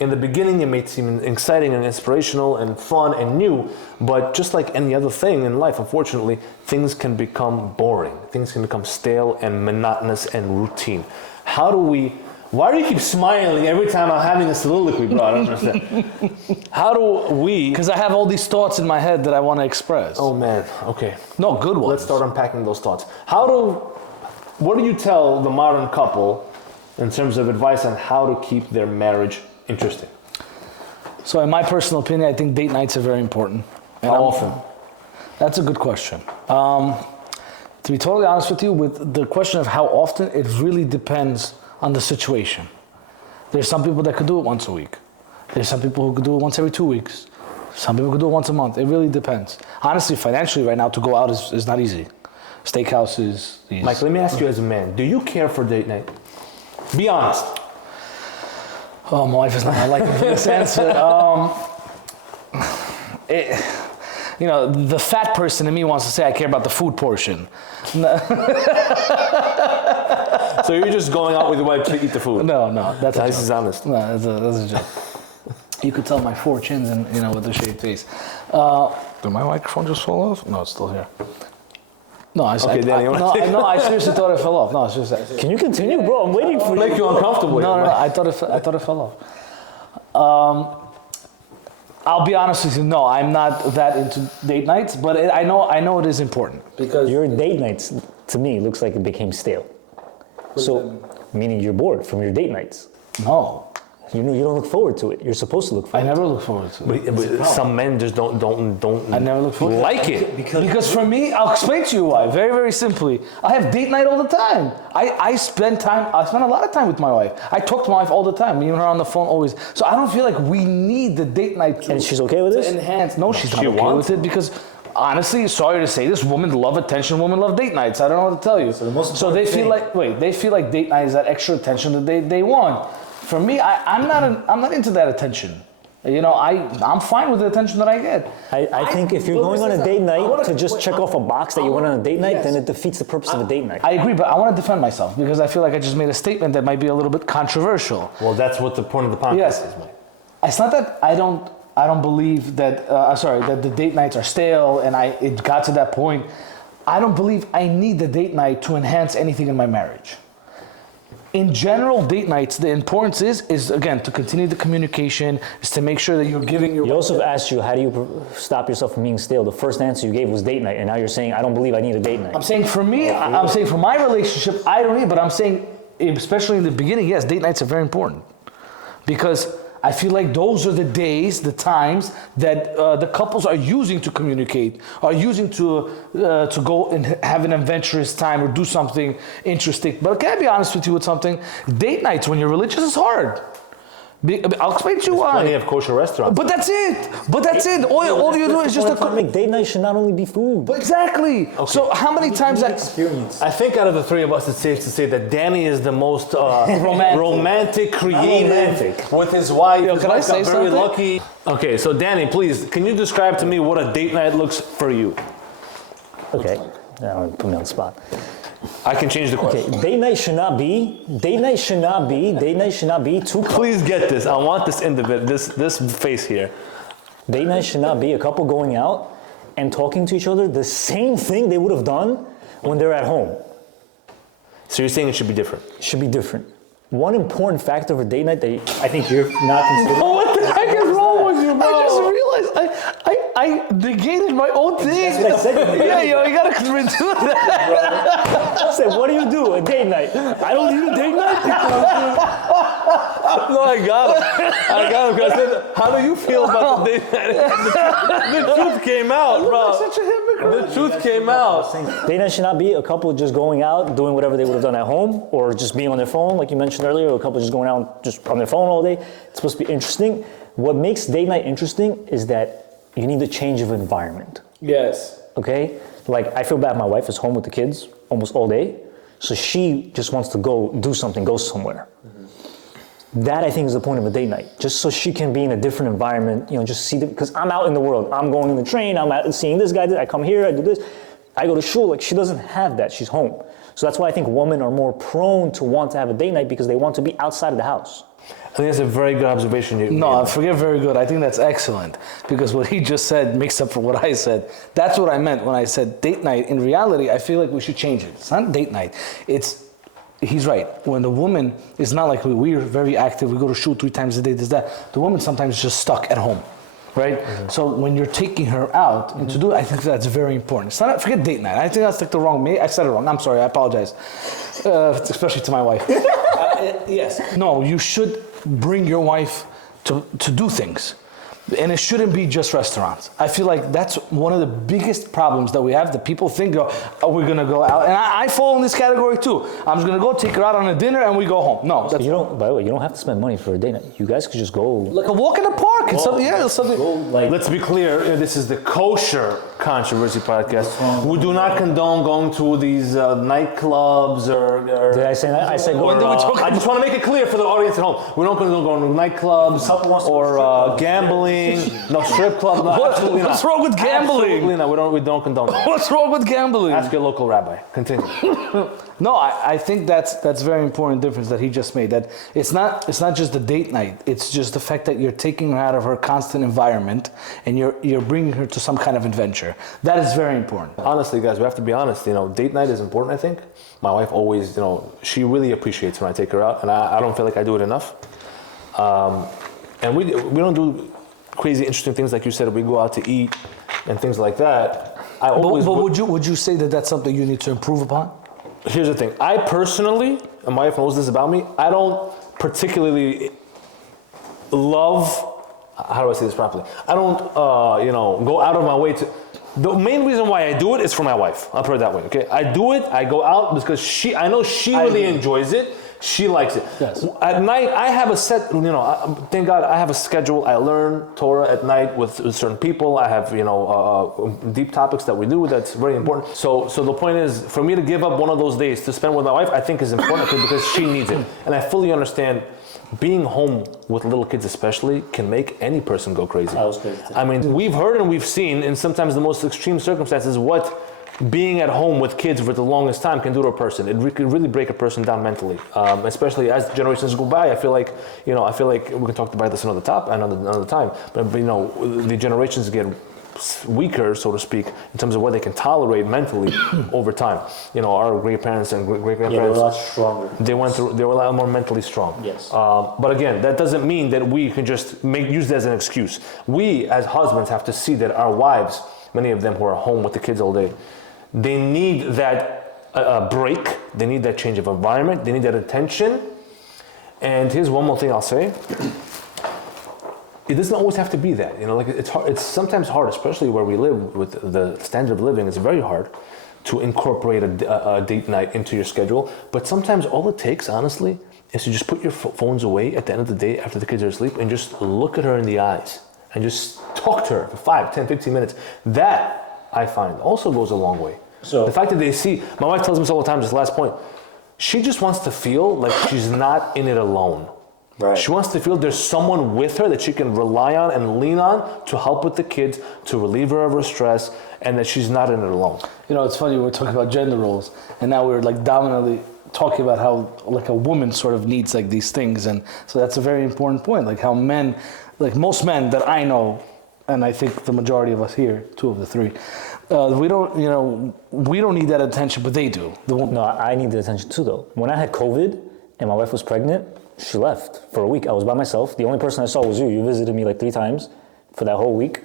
in the beginning it may seem exciting and inspirational and fun and new, but just like any other thing in life, unfortunately, things can become boring. Things can become stale and monotonous and routine. Why do you keep smiling every time I'm having a soliloquy, bro? I don't understand. How do we... Because I have all these thoughts in my head that I want to express. Oh man, okay. No, good ones. Let's start unpacking those thoughts. What do you tell the modern couple in terms of advice on how to keep their marriage interesting? So in my personal opinion, I think date nights are very important. And How often? That's a good question. To be totally honest with you, with the question of how often, it really depends on the situation. There's some people that could do it once a week. There's some people who could do it once every 2 weeks. Some people could do it once a month. It really depends. Honestly, financially right now, to go out is not easy. Steakhouses. Mike, let me ask you as a man, do you care for date night? Be honest. Oh, my wife is not gonna like me for this answer. The fat person in me wants to say I care about the food portion. So you're just going out with your wife to eat the food? No, that's a This joke. is honest. No, that's a joke. You could tell my 4 chins and with the shaved face. Did my microphone just fall off? No, it's still here. No, I seriously thought it fell off. No, it's just. Can you continue, bro? I'm waiting for you. Make you uncomfortable. No, I thought it fell off. I'll be honest with you. No, I'm not that into date nights, but I know it is important because Your date nights, to me, looks like it became stale. So, meaning you're bored from your date nights. no, You don't look forward to it. You're supposed to look I forward. never look forward to it. But some men just don't I never look forward like it. Because for me, I'll explain to you why. Very, very simply. I have date night all the time. I spend a lot of time with my wife. I talk to my wife all the time. Me and her on the phone always. So I don't feel like we need the date night to, And she's okay with to this? enhance. No, she's not She okay wants with it because honestly, sorry to say this, women love attention, women love date nights. I don't know what to tell you. So they feel like date night is that extra attention that they want. For me, I'm not into that attention. I'm fine with the attention that I get. I think if you're going on a date night to just check off a box that you went on a date night, then it defeats the purpose of a date night. I agree, but I want to defend myself because I feel like I just made a statement that might be a little bit controversial. Well, that's what the point of the podcast Yes. is, Mike. It's not that I don't I don't believe that, that the date nights are stale and it got to that point. I don't believe I need the date night to enhance anything in my marriage. In general, date nights, the importance is again, to continue the communication, is to make sure that you're giving your... Yosef asked you, how do you stop yourself from being stale? The first answer you gave was date night, and now you're saying, I don't believe I need a date night. I'm saying for me, I'm saying for my relationship, I don't need, but I'm saying, especially in the beginning, yes, date nights are very important. Because I feel like those are the days, the times that the couples are using to communicate, are using to go and have an adventurous time or do something interesting. But can I be honest with you with something? Date nights when you're religious is hard. I'll explain to you why. Plenty of kosher restaurants. But that's it. All you do is just a date night should not only be food. Exactly. Okay. So how many times experience? I think out of the three of us, it's safe to say that Danny is the most romantic, creative with his wife. Yo, can I say very something? Lucky. Okay, so Danny, please, can you describe to me what a date night looks for you? Okay, now put me on the spot. I can change the question. Okay, date night should not be two. Please get this. I want this individual, this face here. Date night should not be a couple going out and talking to each other the same thing they would have done when they're at home. So you're saying it should be different? It should be different. One important factor of a date night that I think you're not considering. What the heck is wrong with you, bro? I just realized I negated my own thing. That's what I said. Yeah, you gotta redo that. I said, what do you do? A date night. I don't need a date night because... No, I got him. Because I said, how do you feel about the date night? The truth came out, bro. Such a hypocrite. The truth came out. Date night should not be a couple just going out, doing whatever they would have done at home, or just being on their phone, like you mentioned earlier, or a couple just going out just on their phone all day. It's supposed to be interesting. What makes date night interesting is that you need a change of environment. Yes. Okay? Like, I feel bad my wife is home with the kids almost all day, so she just wants to go do something, go somewhere. That, I think, is the point of a date night. Just so she can be in a different environment, just see because I'm out in the world. I'm going in the train, I'm out seeing this guy, I come here, I do this. I go to shul, like, she doesn't have that, she's home. So that's why I think women are more prone to want to have a date night because they want to be outside of the house. I think that's a very good observation. No, forget very good. I think that's excellent because what he just said makes up for what I said. That's what I meant when I said date night. In reality, I feel like we should change it. It's not date night. He's right. When the woman is not like we're very active, we go to shul 3 times a day, there's that. The woman sometimes is just stuck at home, right? Mm-hmm. So when you're taking her out and to do it, I think that's very important. It's not, forget date night. I think that's like the wrong, I said it wrong. I'm sorry, I apologize. Especially to my wife. Yes. No, you should bring your wife to do things. And it shouldn't be just restaurants. I feel like that's one of the biggest problems that we have, that people think, oh, we're gonna go out. And I fall in this category too. I'm just gonna go take her out on a dinner and we go home. No. By the way, you don't have to spend money for a date night. You guys could just go. Like a walk in the park. It's something. Let's be clear, this is the Kosher Controversy Podcast. We do not condone going to these nightclubs or Did I say that? I said go. I just want to make it clear for the audience at home. We don't condone going to nightclubs or gambling. No strip club. No, absolutely not. What's wrong with gambling? Absolutely not. We don't condone that. What's wrong with gambling? Ask your local rabbi. Continue. No, I think that's very important difference that he just made. That it's not just the date night. It's just the fact that you're taking her out of her constant environment and you're bringing her to some kind of adventure. That is very important. Honestly, guys, we have to be honest. Date night is important. I think my wife always, she really appreciates when I take her out, and I don't feel like I do it enough. And we don't do crazy interesting things like you said. We go out to eat and things like that. But would you say that that's something you need to improve upon? Here's the thing. I personally, and my wife knows this about me, I don't particularly love, how do I say this properly? I don't, go out of my way to, the main reason why I do it is for my wife. I'll put it that way, okay? I do it, I go out because I know she really enjoys it. She likes it. Yes. At night, I have a set, thank God I have a schedule. I learn Torah at night with certain people. I have, deep topics that we do that's very important. So the point is, for me to give up one of those days to spend with my wife, I think is important because she needs it. And I fully understand being home with little kids especially can make any person go crazy. I was crazy too. I mean, we've heard and we've seen in sometimes the most extreme circumstances what being at home with kids for the longest time can do to a person. It can really break a person down mentally, especially as generations go by. I feel like we can talk about this another time. But the generations get weaker, so to speak, in terms of what they can tolerate mentally over time. Our great-parents and great-grandparents, they were a lot stronger. They were a lot more mentally strong. Yes. But again, that doesn't mean that we can just use that as an excuse. We, as husbands, have to see that our wives, many of them who are home with the kids all day, they need that break. They need that change of environment. They need that attention. And here's one more thing I'll say. It doesn't always have to be that. It's hard. It's sometimes hard, especially where we live with the standard of living. It's very hard to incorporate a date night into your schedule. But sometimes all it takes, honestly, is to just put your phones away at the end of the day after the kids are asleep and just look at her in the eyes and just talk to her for 5, 10, 15 minutes. That, I find, also goes a long way. So the fact that they see, my wife tells me this all the time, just last point, she just wants to feel like she's not in it alone. Right. She wants to feel there's someone with her that she can rely on and lean on to help with the kids, to relieve her of her stress, and that she's not in it alone. It's funny, we're talking about gender roles, and now we're dominantly talking about how a woman sort of needs these things, and so that's a very important point. How men, most men that I know, and I think the majority of us here, 2 of the 3, we don't need that attention, but they do. No, I need the attention too, though. When I had COVID and my wife was pregnant, she left for a week. I was by myself. The only person I saw was you. You visited me 3 times for that whole week,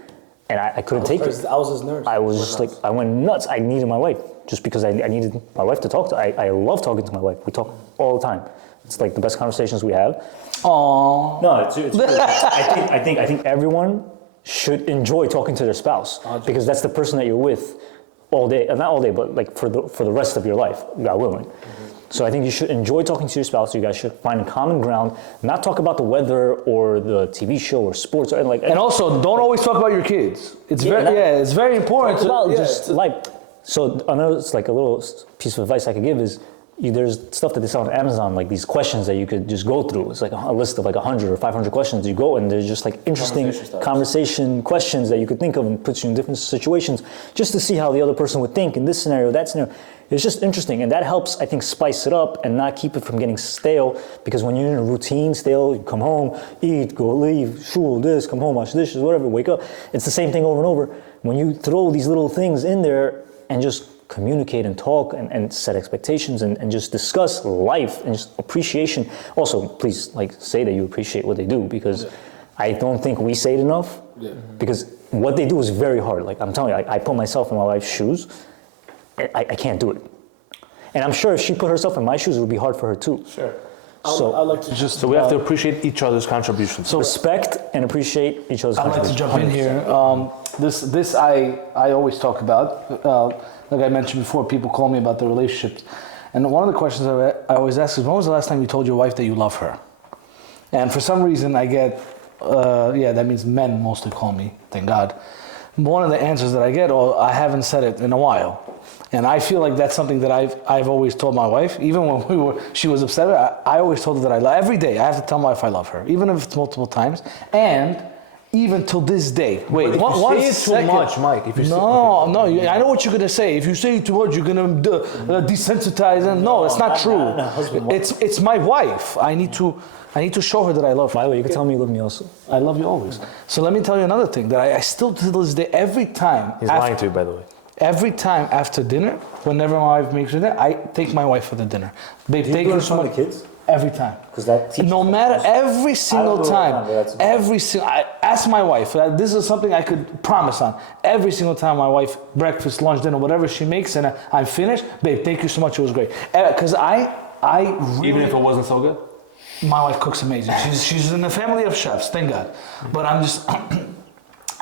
and I couldn't take it. I was his nurse. I was just I went nuts. I needed my wife just because I needed my wife to talk to. I love talking to my wife. We talk all the time. It's the best conversations we have. Aww. No, it's good. I think everyone should enjoy talking to their spouse because that's the person that you're with all day. Not all day, but for the rest of your life, God willing. So I think you should enjoy talking to your spouse. You guys should find a common ground, not talk about the weather or the TV show or sports or anything. And also, don't always talk about your kids. It's it's very important. So another, it's a little piece of advice I could give is, there's stuff that they sell on Amazon, these questions that you could just go through. It's a list of 100 or 500 questions. You go and there's just interesting conversation questions that you could think of and puts you in different situations just to see how the other person would think in this scenario, that scenario. It's just interesting, and that helps, I think, spice it up and not keep it from getting stale, because when you're in a routine, stale, you come home, eat, go leave, shul, this, come home, wash dishes, whatever, wake up. It's the same thing over and over. When you throw these little things in there and just communicate and talk and set expectations and just discuss life and just appreciation. Also, please say that you appreciate what they do, because I don't think we say it enough, because what they do is very hard. I'm telling you, I put myself in my wife's shoes. I can't do it. And I'm sure if she put herself in my shoes, it would be hard for her too. Sure. So I'd like to just... So we have to appreciate each other's contributions. So respect and appreciate each other's contributions. I'd like to jump in here. This I always talk about. Like I mentioned before, people call me about their relationships. And one of the questions I always ask is, when was the last time you told your wife that you love her? And for some reason I get, that means men mostly call me, thank God. One of the answers that I get, I haven't said it in a while. And I feel like that's something that I've always told my wife, even when she was upset. I always told her that every day I have to tell my wife I love her, even if it's multiple times, and even till this day. Wait, one is too much, Mike. If you I know what you're gonna say. If you say it too much, you're gonna desensitize. And no, that's not true. It's my wife. I need to show her that I love her. By the way, you can tell me you love me also. I love you always. So let me tell you another thing that I still to this day, every time. He's lying to you, by the way. Every time after dinner, whenever my wife makes dinner, I take my wife for the dinner. Babe, take her so much. Kids? Every time. Because that teaches no matter, every single time. I ask my wife, this is something I could promise on. Every single time my wife, breakfast, lunch, dinner, whatever she makes, and I'm finished, babe, thank you so much, it was great. Because I really... Even if it wasn't so good? My wife cooks amazing. She's in a family of chefs, thank God. But I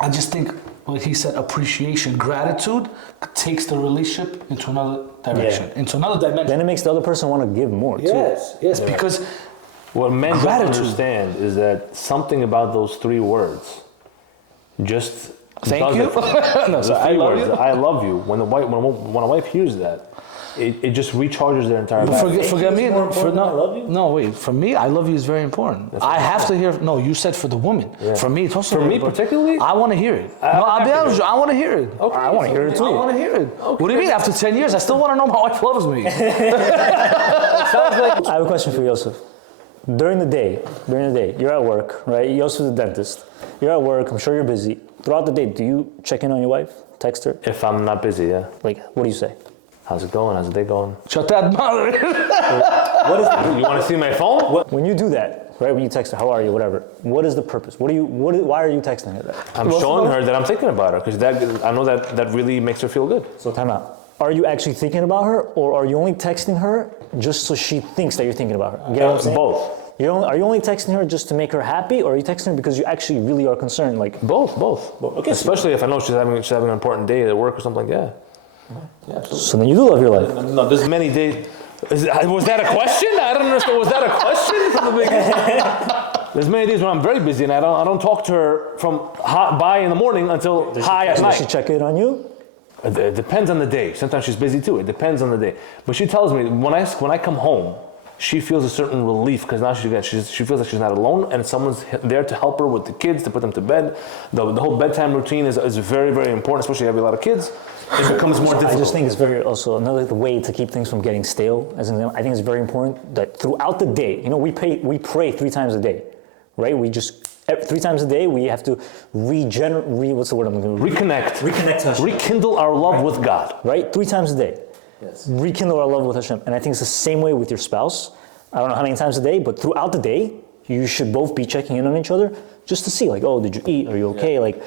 just think, like he said, appreciation, gratitude takes the relationship into another direction, into another dimension. Then it makes the other person want to give more too. Yes, because what men don't understand is that something about those 3 words just thank you. I love you. When a wife hears that, it just recharges their entire battery. Forget me. more important than I love you? No, wait. For me, I love you is very important. I have to hear. No, you said for the woman. Yeah. For me, it's also For very me important. particularly? I want to hear it. I'll be honest with you. I want to hear it. Okay, I want to hear it too. I want to hear it. What do you mean? After 10 years, I still want to know my wife loves me. I have a question for Yosef. During the day, you're at work, right? Yosef's a dentist. You're at work, I'm sure you're busy. Throughout the day, do you check in on your wife? Text her? If I'm not busy, yeah. Like, what do you say? How's it going? How's the day going? Shut that mouth. What is You want to see my phone? when you do that, right? When you text her, how are you, whatever. What is the purpose? Why are you texting her that? I'm showing her that I'm thinking about her because I know that really makes her feel good. So time out. Are you actually thinking about her, or are you only texting her just so she thinks that you're thinking about her? You get what I'm saying? Both. Are you only texting her just to make her happy, or are you texting her because you actually really are concerned? Like, Both. Okay, Especially if I know she's having an important day at work or something like that. Yeah, absolutely. so then you do love your life. No, there's many days. Was that a question? I don't understand. Was that a question from the beginning? There's many days when I'm very busy and I don't talk to her from bye in the morning until high at Does night. she check in on you? It depends on the day. Sometimes she's busy too. It depends on the day. But she tells me when I come home, she feels a certain relief because now she feels like she's not alone and someone's there to help her with the kids, to put them to bed. The whole bedtime routine is very, very important, especially if you have a lot of kids. It becomes more difficult. I just think it's very also another way to keep things from getting stale. As an example, I think it's very important that throughout the day, we pray 3 times a day, right? We just 3 times a day we have to what's the word I'm going to Reconnect us. Rekindle our love with God. right? 3 times a day. Yes. Rekindle our love with Hashem. And I think it's the same way with your spouse. I don't know how many times a day, but throughout the day, you should both be checking in on each other just to see, like, oh, did you eat? Are you okay? Like,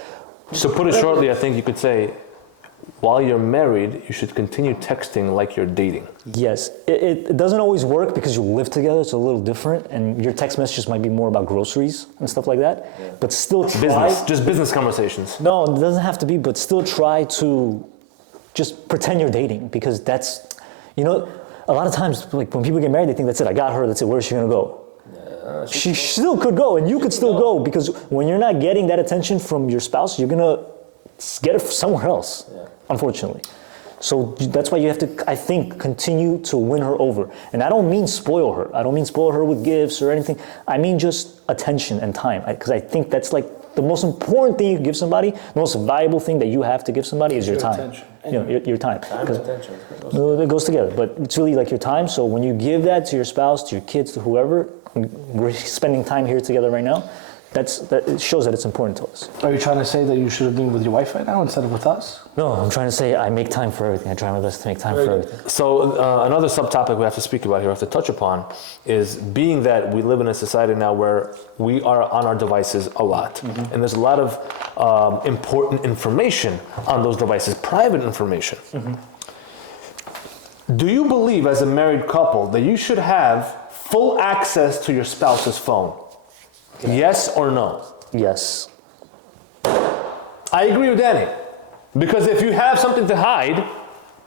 So put it shortly, I think you could say, while you're married, you should continue texting like you're dating. yes, it doesn't always work because you live together. It's a little different, and your text messages might be more about groceries and stuff like that. Yeah. But still try. Just business conversations. No, it doesn't have to be, but still try to just pretend you're dating because that's, a lot of times, like when people get married, they think that's it. I got her. That's it. Where's she gonna go? She still could go, and you could still go because when you're not getting that attention from your spouse, you're gonna get it somewhere else. Yeah. Unfortunately. So that's why you have to, I think, continue to win her over. And I don't mean spoil her. I don't mean spoil her with gifts or anything. I mean just attention and time. Because I think that's like the most important thing you can give somebody, the most valuable thing that you have to give somebody is your time. Attention. Your time. Time and attention. It goes together. But it's really like your time. So when you give that to your spouse, to your kids, to whoever, we're spending time here together right now, it shows that it's important to us. Are you trying to say that you should have been with your wife right now instead of with us? No, I'm trying to say I make time for everything. I try my best to make time for everything. So another subtopic we have to speak about here, we have to touch upon, is being that we live in a society now where we are on our devices a lot. Mm-hmm. And there's a lot of important information on those devices, private information. Mm-hmm. Do you believe as a married couple that you should have full access to your spouse's phone? Yes or no? Yes. I agree with Danny. Because if you have something to hide,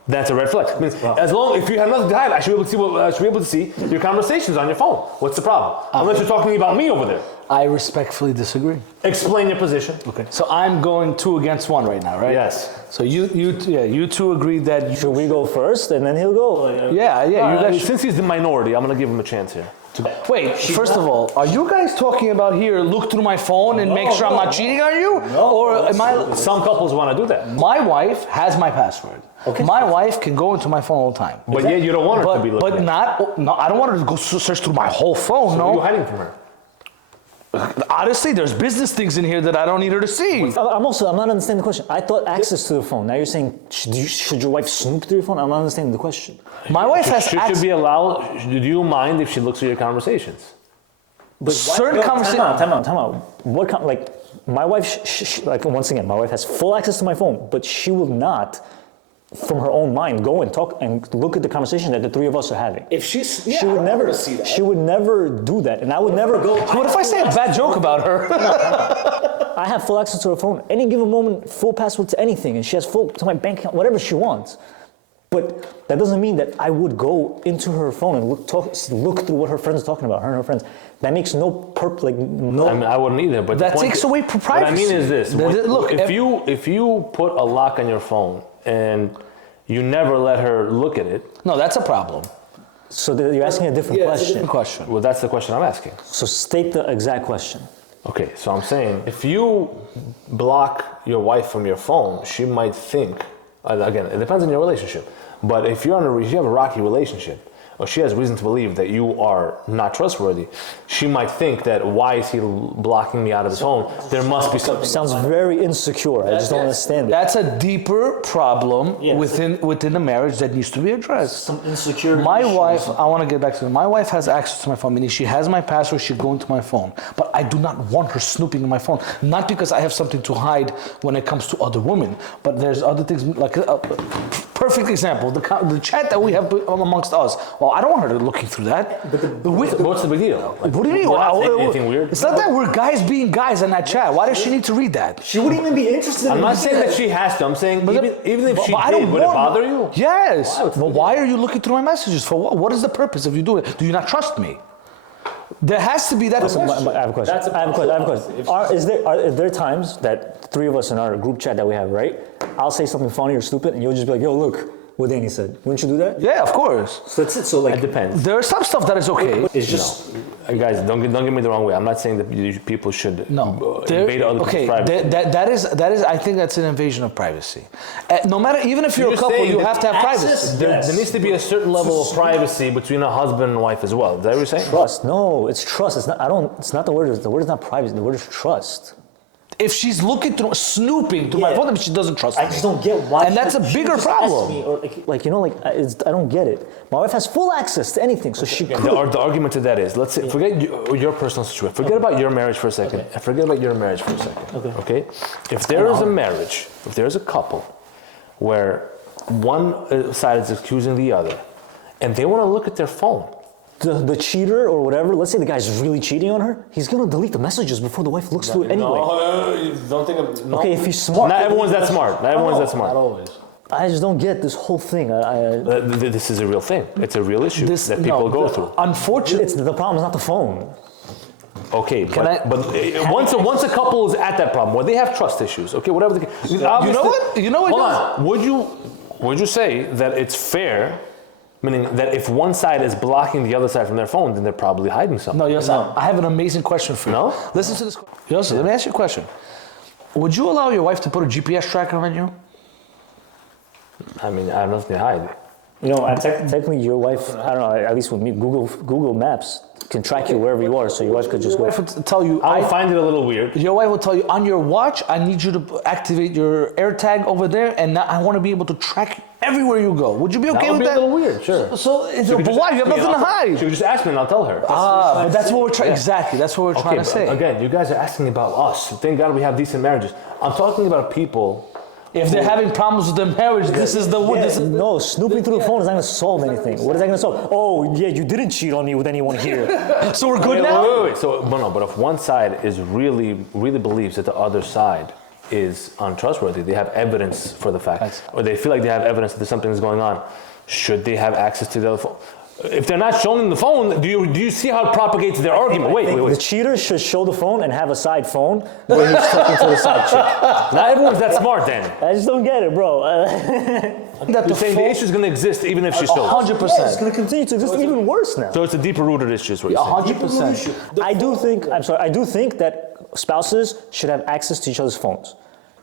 that's a red flag. It means if you have nothing to hide, I should be able to see your conversations on your phone. What's the problem? Unless you're talking about me over there. I respectfully disagree. Explain your position. Okay. So I'm going 2 against 1 right now, right? Yes. So you two agreed that Should we go first and then he'll go? Yeah, you guys Since he's the minority, I'm going to give him a chance here. Wait, first of all, are you guys talking about here, look through my phone and make sure I'm not cheating on you? No, or am I? Some couples want to do that. My wife has my password. Okay. My wife can go into my phone all the time. But yet you don't want her to be looking at. No, I don't want her to go search through my whole phone, So no. what are you hiding from her? Honestly, there's business things in here that I don't need her to see. I'm not understanding the question. I thought access to the phone. Now you're saying, should your wife snoop through your phone? I'm not understanding the question. My wife has Should access. be allowed, do you mind if she looks at your conversations? But certain conversations. Time out. What my wife, once again, my wife has full access to my phone, but she will not, from her own mind, go and talk and look at the conversation that the 3 of us are having. If she's, She would never see that. She would never do that, and I would never go. What if I say a bad joke about her? I have full access to her phone, any given moment, full password to anything, and she has full to my bank account, whatever she wants. But that doesn't mean that I would go into her phone and look through what her friends are talking about, her and her friends. That makes no purpose, I mean, I wouldn't either. But That takes away privacy. What I mean is this: Look, if you put a lock on your phone and you never let her look at it. No, that's a problem. So you're asking a different It's a question. different question. Well, that's the question I'm asking. So state the exact question. Okay, so I'm saying if you block your wife from your phone, she might think, again, it depends on your relationship, but if you have a rocky relationship, or she has reason to believe that you are not trustworthy, she might think that why is he blocking me out of his phone? There must be something. Sounds very insecure. I just don't understand it. That's a deeper problem Yes. within the marriage that needs to be addressed. Some insecurity. My wife, I want to get back to it. My wife has access to my phone, meaning she has my password, she go into my phone. But I do not want her snooping in my phone. Not because I have something to hide when it comes to other women, but there's other things, like a perfect example, the chat that we have amongst us. Well, I don't want her looking through that. What's the big deal? What do you mean? We're not saying anything weird. It's not that we're guys being guys in that chat. Why does she need to read that? She wouldn't even be interested I'm in not saying that she has to. I'm saying even if she I did, don't would it want- bother you? Yes. But why are you looking through my messages? For what? What is the purpose of you doing it? Do you not trust me? There has to be that. Listen, I have a question. I have a question. Are there times that three of us in our group chat that we have, right? I'll say something funny or stupid, and you'll just be like, "Yo, look what Danny said." Wouldn't you do that? Yeah, of course. So that's it. So like, It depends. There's some stuff that is okay. it's just Guys, don't get me the wrong way. I'm not saying that people should invade other people's privacy. That is. I think that's an invasion of privacy. No matter, even if you're a You're couple, saying you that have to have access- privacy. There needs to be a certain level of privacy between a husband and wife as well. Is that what you're saying? trust. No, it's trust. It's not. It's not the word. The word is not privacy. The word is trust. If she's looking through, snooping through my Yeah. phone, then she doesn't trust me. I just don't get why. And that's a she bigger just asked problem. me, or like you know, like I don't get it. My wife has full access to anything, so she could. The argument to that is, let's say, forget your personal situation. Forget about your marriage for a second. And forget about your marriage for a second. Okay? If there is a marriage, if there is a couple where one side is accusing the other, and they want to look at their phone, The cheater or whatever, let's say the guy's really cheating on her, he's gonna delete the messages before the wife looks through it anyway. don't think of. No. Okay, if he's smart. Not everyone's that smart. Not everyone's that smart. Not always. I just don't get this whole thing. This is a real thing. It's a real issue that people go through. Unfortunately, The problem is not the phone. Okay, I- but once a couple is at that problem, where they have trust issues, okay, whatever. you know what? You know what? Hold on. Would you say that it's fair? Meaning that if one side is blocking the other side from their phone, then they're probably hiding something. No, Yosef, I have an amazing question for you. No? Listen to this. Yosef, let me ask you a question. Would you allow your wife to put a GPS tracker on you? I mean, I have nothing to hide. You know, technically your wife, I don't know, at least with me, Google Maps can track you wherever you are, so your wife could just Your go. wife would tell you, I find it a little weird. your wife will tell you, on your watch, I need you to activate your AirTag over there, and now I want to be able to track everywhere you go. Would you be okay That would with be that? a little weird, sure. But why? You have nothing to hide. She would just ask me and I'll tell her. But that's what we're trying. Exactly, that's what we're trying to but say. again, you guys are asking about us. Thank God we have decent marriages. I'm talking about people. If they're having problems with their marriage, this is the Yeah, this is no, snooping through the phone is not going to solve anything. What is that going to solve? Oh, yeah, you didn't cheat on me with anyone here. so we're good now. Wait. So, but if one side is really believes that the other side is untrustworthy, they have evidence for the fact, or they feel like they have evidence that there's something that's going on, should they have access to the other phone? If they're not showing the phone, do you see how it propagates their argument? Wait. The cheater should show the phone and have a side phone where he's talking to the side chick. Not everyone's that smart, then. I just don't get it, bro. That You're saying the issue is going to exist even if she shows. 100%. It's going to continue to exist even worse now. So it's a deeper rooted issue, is what you're saying. 100%. I do think that spouses should have access to each other's phones.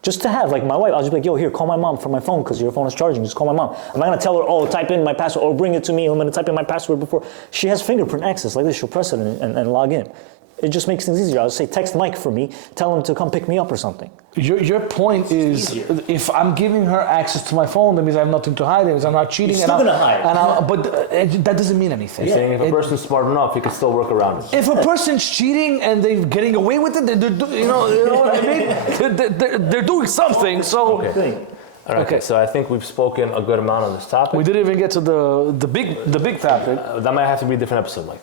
Just to have, like my wife, I'll just be like, yo, here, call my mom from my phone because your phone is charging. Just call my mom. I'm not going to tell her, oh, type in my password or bring it to me. I'm going to type in my password before. She has fingerprint access like this. She'll press it and log in. It just makes things easier. I'll say, text Mike for me. Tell him to come pick me up or something. Your point is, if I'm giving her access to my phone, that means I have nothing to hide. That means I'm not cheating. You're still gonna hide. But that doesn't mean anything. You're saying if a person's smart enough, he can still work around it. If a person's cheating and they're getting away with it, you know what I mean? They're doing something. So All right, Okay. so I think we've spoken a good amount on this topic. we didn't even get to the big topic. That might have to be a different episode, Mike.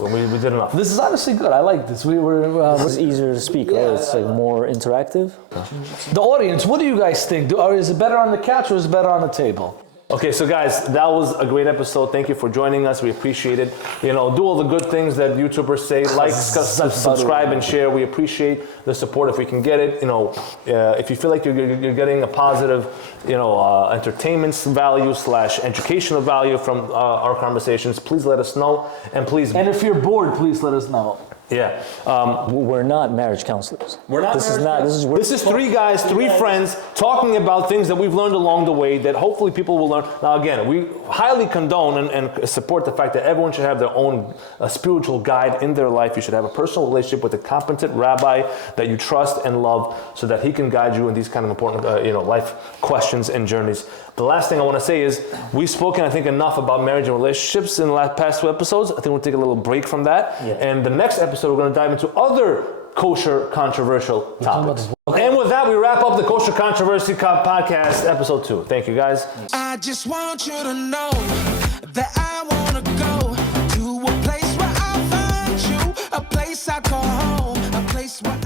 We did enough. This is honestly good. I like this. It's easier to speak, right? It's like more interactive. The audience. What do you guys think? Is it better on the couch or is it better on the table? Okay, so guys, that was a great episode. Thank you for joining us. We appreciate it. You know, do all the good things that YouTubers say. Like, subscribe, and share. We appreciate the support if we can get it. You know, if you feel like you're getting a positive, entertainment value / educational value from our conversations, please let us know. And please. And if you're bored, please let us know. Yeah. We're not marriage counselors. We're not. This is three guys, three friends talking about things that we've learned along the way that hopefully people will learn. Now, again, we highly condone and support the fact that everyone should have their own spiritual guide in their life. You should have a personal relationship with a competent rabbi that you trust and love, so that he can guide you in these kind of important, life questions and journeys. The last thing I want to say is we've spoken, I think, enough about marriage and relationships in the past 2 episodes. I think we'll take a little break from that. Yeah. And the next episode, we're going to dive into other kosher controversial topics. And with that, we wrap up the Kosher Controversy Podcast, Episode 2. Thank you, guys. I just want you to know that I want to go to a place where I find you, a place I call home, a place where